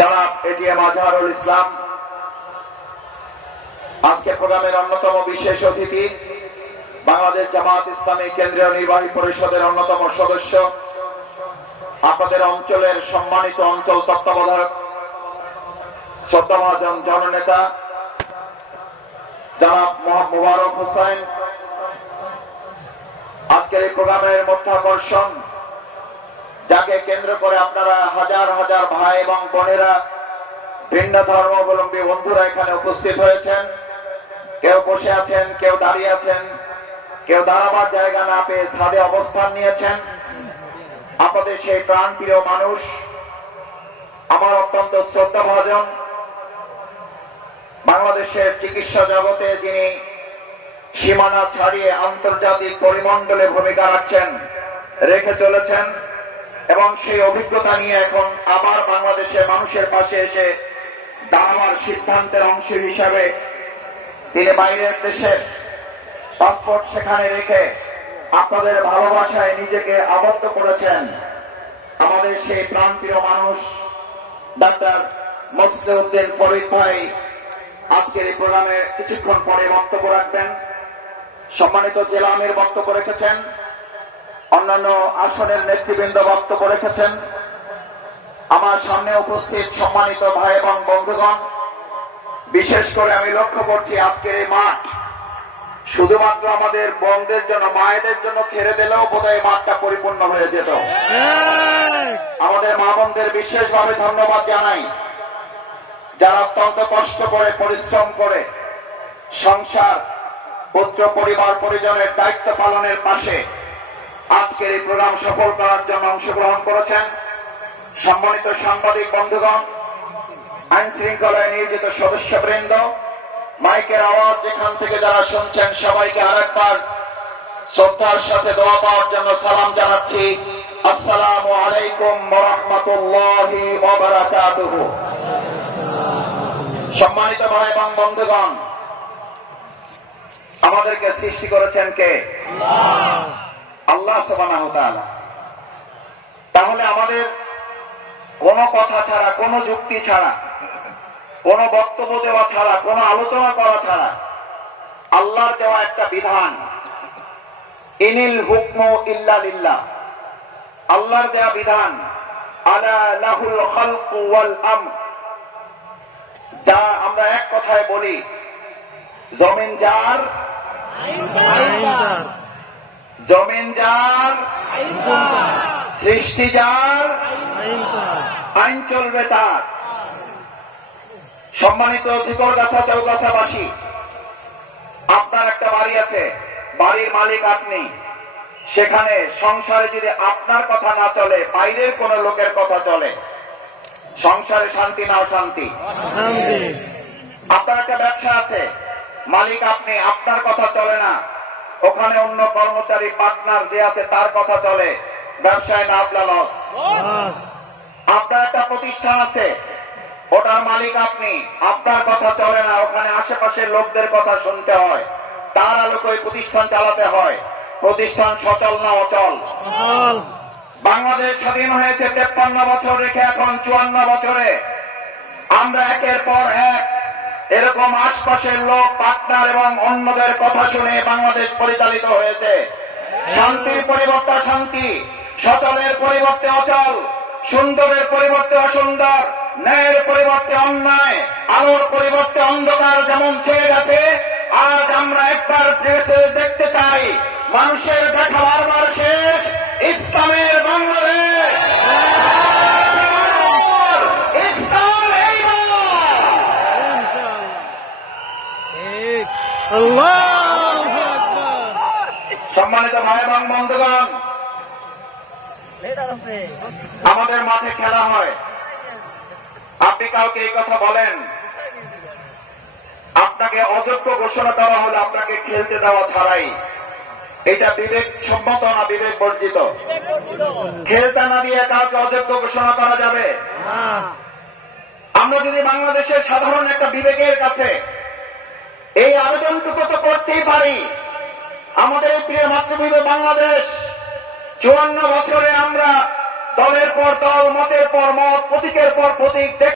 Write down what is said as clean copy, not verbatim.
জনাব এটিএম আজহারুল ইসলাম, আজকে প্রোগ্রামের অন্যতম বিশেষ অতিথি, বাংলাদেশ জামাত ইসলামী কেন্দ্রীয় নির্বাহী পরিষদের অন্যতম সদস্য, আপনাদের অঞ্চলের সম্মানিত অঞ্চল তত্ত্বাবধায়ক, শ্রদ্ধাভাজন জননেতা জনাব মোবারক হোসেন। আজকের এই প্রোগ্রামের মুখ্যাকর্ষণ, যাকে কেন্দ্র করে আপনারা হাজার হাজার ভাই এবং বোনেরা, ভিন্ন ধর্মাবলম্বী বন্ধুরা এখানে উপস্থিত হয়েছেন। কেউ বসে আছেন, কেউ দাঁড়িয়ে আছেন, কেউ দাঁড়াবার জায়গা না পেয়ে ছাদে অবস্থান নিয়েছেন। আপনাদের সেই প্রাণপ্রিয় মানুষ, আমার অত্যন্ত শ্রদ্ধাভাজন, বাংলাদেশের চিকিৎসা জগতে যিনি সীমানা ছাড়িয়ে আন্তর্জাতিক পরিমণ্ডলে ভূমিকা রেখে চলেছেন এবং সেই অভিজ্ঞতা নিয়ে এখন আবার বাংলাদেশের মানুষের পাশে এসে দাঁড়াবার সিদ্ধান্তের অংশ হিসাবে তিনি বাইরের দেশের পাসপোর্ট সেখানে রেখে আপনাদের ভালোবাসায় নিজেকে আবদ্ধ করেছেন। আমাদের সেই প্রাণপ্রিয় মানুষ ডাক্তার মসজিউদ্দিন ফরিদ ভাই আজকের এই প্রোগ্রামে কিছুক্ষণ পরে বক্তব্য রাখবেন। সম্মানিত জেলা আমির বক্তব্য রেখেছেন, অন্যান্য আসনের নেতৃবৃন্দ বক্তব্য রেখেছেন। আমার সামনে উপস্থিত সম্মানিত ভাই এবং বন্ধুগণ, বিশেষ করে আমি লক্ষ্য করছি আজকের এই মাঠ শুধুমাত্র আমাদের বোনদের জন্য, মায়েদের জন্য ছেড়ে দিলেও বোধহয় মাঠটা পরিপূর্ণ হয়ে যেত। আমাদের মা বোনদের বিশেষভাবে ধন্যবাদ জানাই, যারা অত্যন্ত কষ্ট করে, পরিশ্রম করে সংসার, পুত্র, পরিবার, পরিজনের দায়িত্ব পালনের পাশে আজকের এই প্রোগ্রাম সফল করার জন্য অংশগ্রহণ করেছেন। সম্মানিত সাংবাদিক বন্ধুগণ, আইন শৃঙ্খলায় নিয়োজিত সদস্যবৃন্দ, মাইকের আওয়াজ যেখান থেকে যারা শুনছেন, সবাইকে আরেকবার শ্রদ্ধার সাথে দোয়া পাওয়ার জন্য সালাম জানাচ্ছি। আসসালামু আলাইকুম ওয়া রাহমাতুল্লাহি ওয়া বারাকাতুহু। সম্মানিত ভাই এবং বন্ধুগণ, আমাদেরকে সৃষ্টি করেছেন কে? আল্লাহ সুবহানাহু ওয়া তাআলা। তাহলে আমাদের কোনো কথা ছাড়া, কোনো যুক্তি ছাড়া, কোনো বক্তব্য দেওয়া ছাড়া, কোনো আলোচনা করা ছাড়া আল্লাহর দেওয়া একটা বিধান, ইনিল হুকমু ইল্লা লিল্লাহ, আল্লাহর দেওয়া বিধান, আলা লাহুল খালকু ওয়াল আমর, যা আমরা এক কথায় বলি, জমিন যার, জমিন যার, সৃষ্টি যার, আইন চলবে তার। সম্মানিত ঝিকরগাছা চৌগাছাবাসী, আপনার একটা বাড়ি আছে, বাড়ির মালিক আপনি, সেখানে সংসারে যদি আপনার কথা না চলে, বাইরের কোন লোকের কথা চলে, সংসারে শান্তি না অশান্তি? আপনার একটা ব্যবসা আছে, মালিক আপনি, আপনার কথা চলে না, ওখানে অন্য কর্মচারী পার্টনার যে আছে তার কথা চলে, ব্যবসায় লাভ লস। আপনার একটা প্রতিষ্ঠান আছে, ওটার মালিক আপনি, আপনার কথা চলে না, ওখানে আশেপাশের লোকদের কথা শুনতে হয়, তার আলোকে ওই প্রতিষ্ঠান চালাতে হয়। প্রতিষ্ঠান সচল না অচল? বাংলাদেশ স্বাধীন হয়েছে 53 বছর রেখে, এখন 54 বছরে আমরা একের পর এক এরকম আশপাশের লোক, পার্টনার এবং অন্যদের কথা শুনে বাংলাদেশ পরিচালিত হয়েছে। শান্তির পরিবর্তে অশান্তি, সচলের পরিবর্তে অচল, সুন্দরের পরিবর্তে অসুন্দর, ন্যায়ের পরিবর্তে অন্যায়, আলোর পরিবর্তে অন্ধকার যেমন ছেয়ে গেছে, আজ আমরা একবার দেখতে চাই মানুষের দেখা বারবার শেষ, ইসলামের বাংলাদেশ, ইসলাম সম্মানিত ভাই এবং বন্ধুগণ, আমাদের মাঠে খেলা হয়, আপনি কাউকে এই কথা বলেন, আপনাকে অযোগ্য ঘোষণা করা হলে আপনাকে খেলতে দেওয়া ছাড়াই, এটা বিবেক সম্মত না বিবেক বর্জিত? খেলতে না দিয়ে কাউকে অযোগ্য ঘোষণা করা যাবে? আমরা যদি বাংলাদেশের সাধারণ একটা বিবেকের কাছে এই আবেদনটুকু তো করতেই পারি, আমাদের প্রিয় মাতৃভূমি বাংলাদেশ 54 বছরে আমরা দলের পর দল, মতের পর মত, প্রতীকের পর প্রতীক